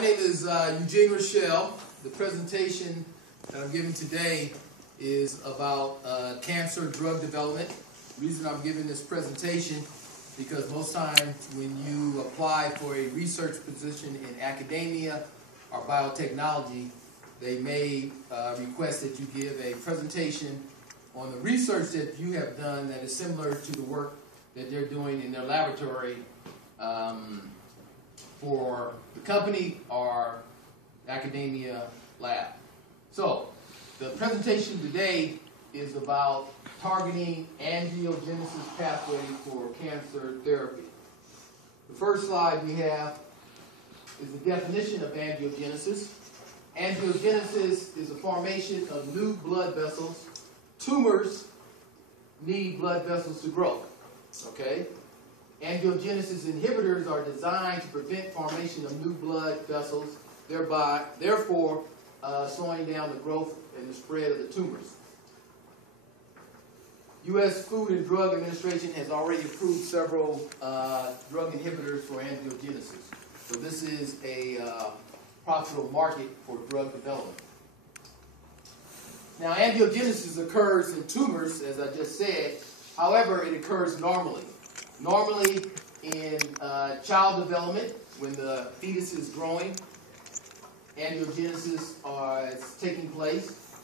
My name is Eugene Rochelle. The presentation that I'm giving today is about cancer drug development. The reason I'm giving this presentation because most times when you apply for a research position in academia or biotechnology, they may request that you give a presentation on the research that you have done that is similar to the work that they're doing in their laboratory for the company or academia lab. So, the presentation today is about targeting angiogenesis pathway for cancer therapy. The first slide we have is the definition of angiogenesis. Angiogenesis is the formation of new blood vessels. Tumors need blood vessels to grow. Okay? Angiogenesis inhibitors are designed to prevent formation of new blood vessels, therefore slowing down the growth and the spread of the tumors. U.S. Food and Drug Administration has already approved several drug inhibitors for angiogenesis. So this is a profitable market for drug development. Now, angiogenesis occurs in tumors, as I just said. However, it occurs normally. Normally in child development, when the fetus is growing, angiogenesis is taking place.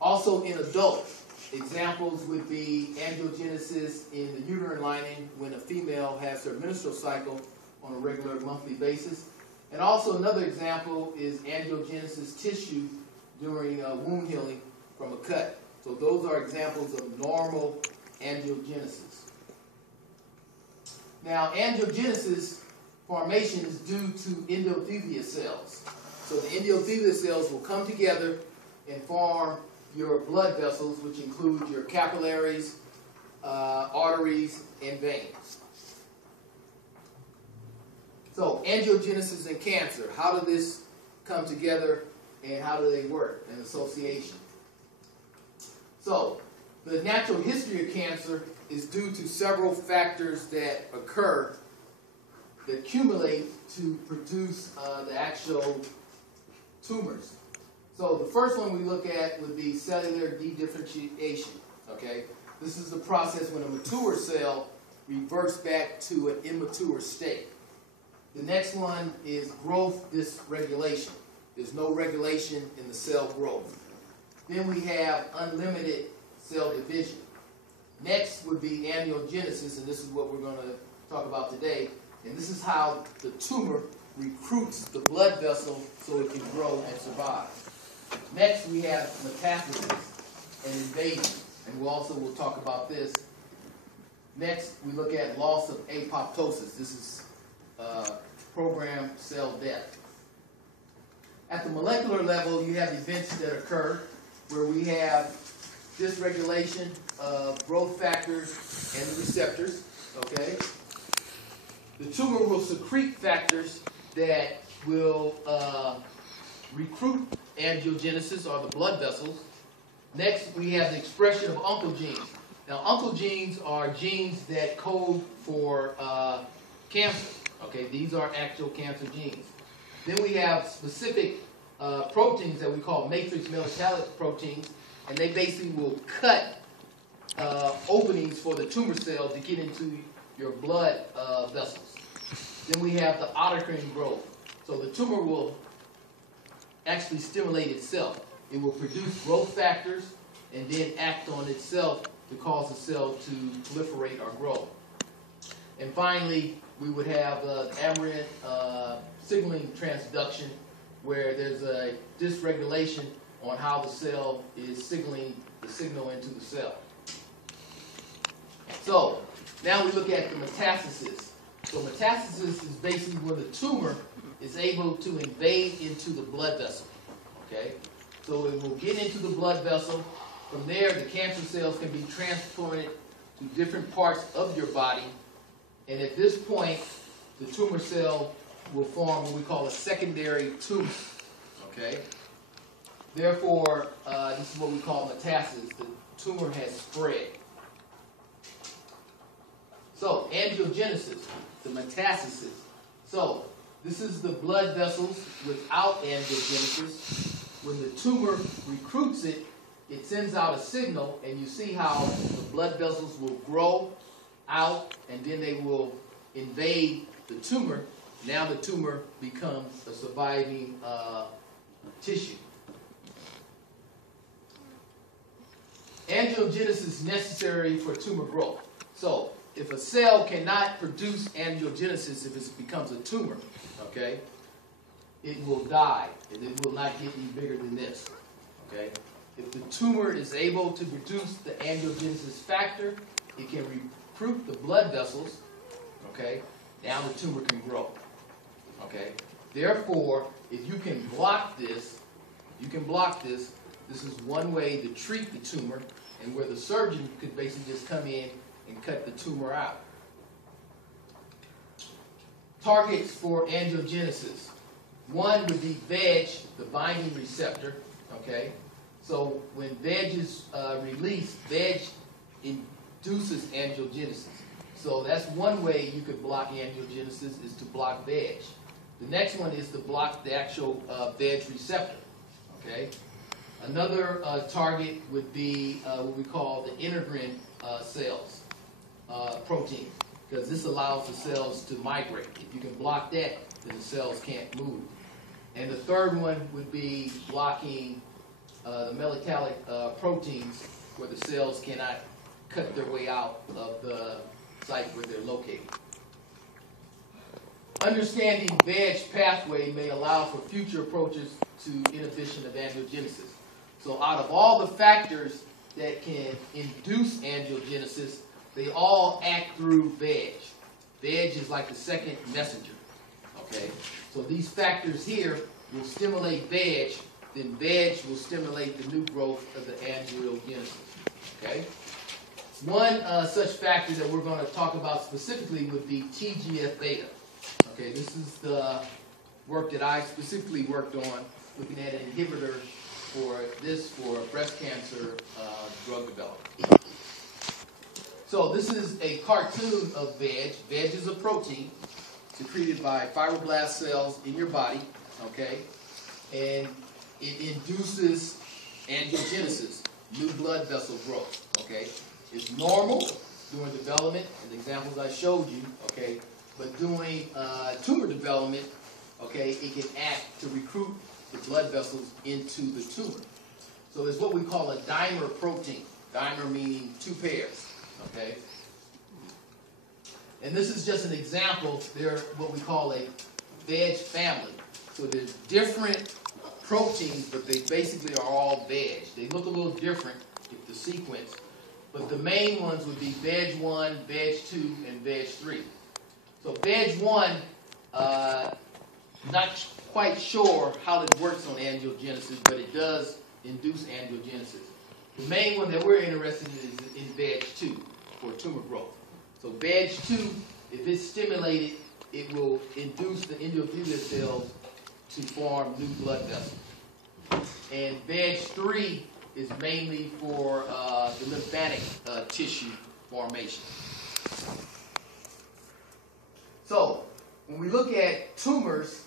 Also in adults, examples would be angiogenesis in the uterine lining when a female has her menstrual cycle on a regular monthly basis. And also another example is angiogenesis tissue during wound healing from a cut. So those are examples of normal angiogenesis. Now, angiogenesis formation is due to endothelial cells. So the endothelial cells will come together and form your blood vessels, which include your capillaries, arteries, and veins. So, angiogenesis and cancer, how do this come together and how do they work in association? So, the natural history of cancer is due to several factors that occur that accumulate to produce the actual tumors. So the first one we look at would be cellular dedifferentiation. Okay, this is the process when a mature cell reverts back to an immature state. The next one is growth dysregulation. There's no regulation in the cell growth. Then we have unlimited cell division. Next would be angiogenesis, and this is what we're going to talk about today. And this is how the tumor recruits the blood vessel so it can grow and survive. Next, we have metastasis and invasion, and we'll talk about this. Next, we look at loss of apoptosis. This is programmed cell death. At the molecular level, you have events that occur where we have dysregulation of growth factors and the receptors. Okay, the tumor will secrete factors that will recruit angiogenesis, or the blood vessels. Next, we have the expression of oncogenes. Now, oncogenes are genes that code for cancer. Okay, these are actual cancer genes. Then we have specific proteins that we call matrix metallic proteins, and they basically will cut openings for the tumor cell to get into your blood vessels. Then we have the autocrine growth. So the tumor will actually stimulate itself. It will produce growth factors and then act on itself to cause the cell to proliferate or grow. And finally, we would have aberrant signaling transduction, where there's a dysregulation on how the cell is signaling the signal into the cell. So, now we look at the metastasis. So metastasis is basically where the tumor is able to invade into the blood vessel. Okay? So it will get into the blood vessel. From there, the cancer cells can be transported to different parts of your body. And at this point, the tumor cell will form what we call a secondary tumor. Okay? Therefore, this is what we call metastasis. The tumor has spread. So, angiogenesis, the metastasis. So, This is the blood vessels without angiogenesis. When the tumor recruits it, it sends out a signal, and you see how the blood vessels will grow out, and then they will invade the tumor. Now the tumor becomes a surviving tissue. Angiogenesis is necessary for tumor growth. So, if a cell cannot produce angiogenesis, if it becomes a tumor, okay, it will die, and it will not get any bigger than this, okay? If the tumor is able to produce the angiogenesis factor, it can recruit the blood vessels, okay? Now the tumor can grow, okay? Therefore, if you can block this, this is one way to treat the tumor, and where the surgeon could basically just come in and cut the tumor out. Targets for angiogenesis. One would be VEG, the binding receptor, okay? So when VEG is released, VEG induces angiogenesis. So that's one way you could block angiogenesis, is to block VEG. The next one is to block the actual VEG receptor, okay? Another target would be what we call the integrin cells, protein, because this allows the cells to migrate. If you can block that, then the cells can't move. And the third one would be blocking the metallic proteins, where the cells cannot cut their way out of the site where they're located. Understanding VEG pathway may allow for future approaches to inhibition of angiogenesis. So out of all the factors that can induce angiogenesis, they all act through VEG. VEG is like the second messenger, okay? So these factors here will stimulate VEG, then VEG will stimulate the new growth of the angiogenesis, okay? One such factor that we're going to talk about specifically would be TGF-beta. Okay, this is the work that I specifically worked on, looking at an inhibitor for breast cancer drug development. So this is a cartoon of VEG. VEG is a protein secreted by fibroblast cells in your body, okay? And it induces angiogenesis, new blood vessel growth, okay? It's normal during development, and the examples I showed you, okay? But during tumor development, okay, it can act to recruit the blood vessels into the tumor. So there's what we call a dimer protein. Dimer meaning two pairs, okay? And this is just an example. They're what we call a VEG family. So there's different proteins, but they basically are all VEG. They look a little different with the sequence, but the main ones would be VEG1, VEG2, and VEG3. So VEG1, not quite sure how it works on angiogenesis, but it does induce angiogenesis. The main one that we're interested in is in VEG2 for tumor growth. So VEG2, if it's stimulated, it will induce the endothelial cells to form new blood vessels. And VEG3 is mainly for the lymphatic tissue formation. So, when we look at tumors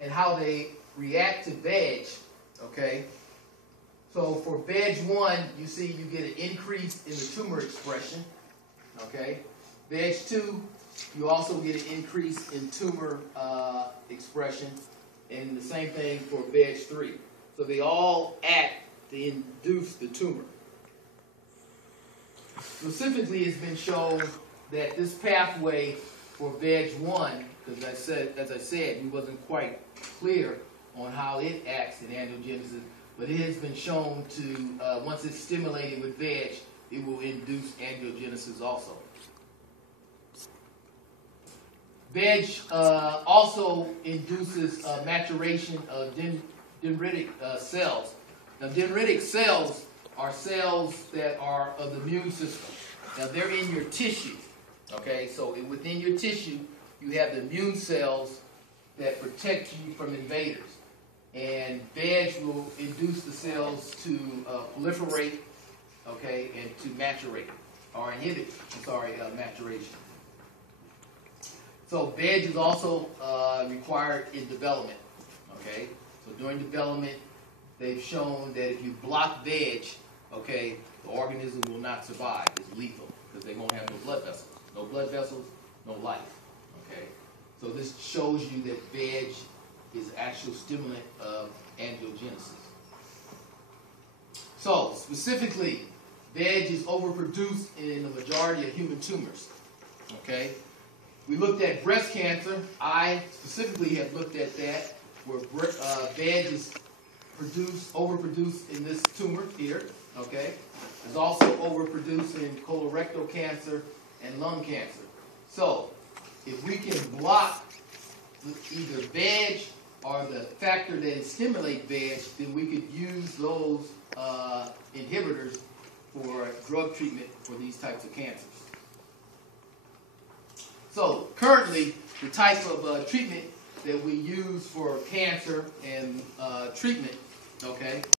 and how they react to VEG, okay, so for VEG1, you see you get an increase in the tumor expression, okay. VEG2, you also get an increase in tumor expression, and the same thing for VEG3. So they all act to induce the tumor. Specifically, it's been shown that this pathway for VEG1, because as I said, we wasn't quite clear on how it acts in angiogenesis, but it has been shown to, once it's stimulated with VEG, it will induce angiogenesis also. VEG also induces maturation of dendritic cells. Now, dendritic cells are cells that are of the immune system. Now, they're in your tissue. Okay, so within your tissue, you have the immune cells that protect you from invaders. And VEG will induce the cells to proliferate, okay, and to maturate, or inhibit, maturation. So VEG is also required in development. Okay, so during development, they've shown that if you block VEG, okay, the organism will not survive. It's lethal because they won't have no blood vessels. No blood vessels, no life. Okay, so this shows you that VEG is an actual stimulant of angiogenesis. So specifically, VEG is overproduced in the majority of human tumors. Okay, we looked at breast cancer. I specifically have looked at that, where VEG is overproduced in this tumor here. Okay, it's also overproduced in colorectal cancer and lung cancer. So, if we can block either VEG or the factor that stimulates VEG, then we could use those inhibitors for drug treatment for these types of cancers. So, currently, the type of treatment that we use for cancer and treatment, okay,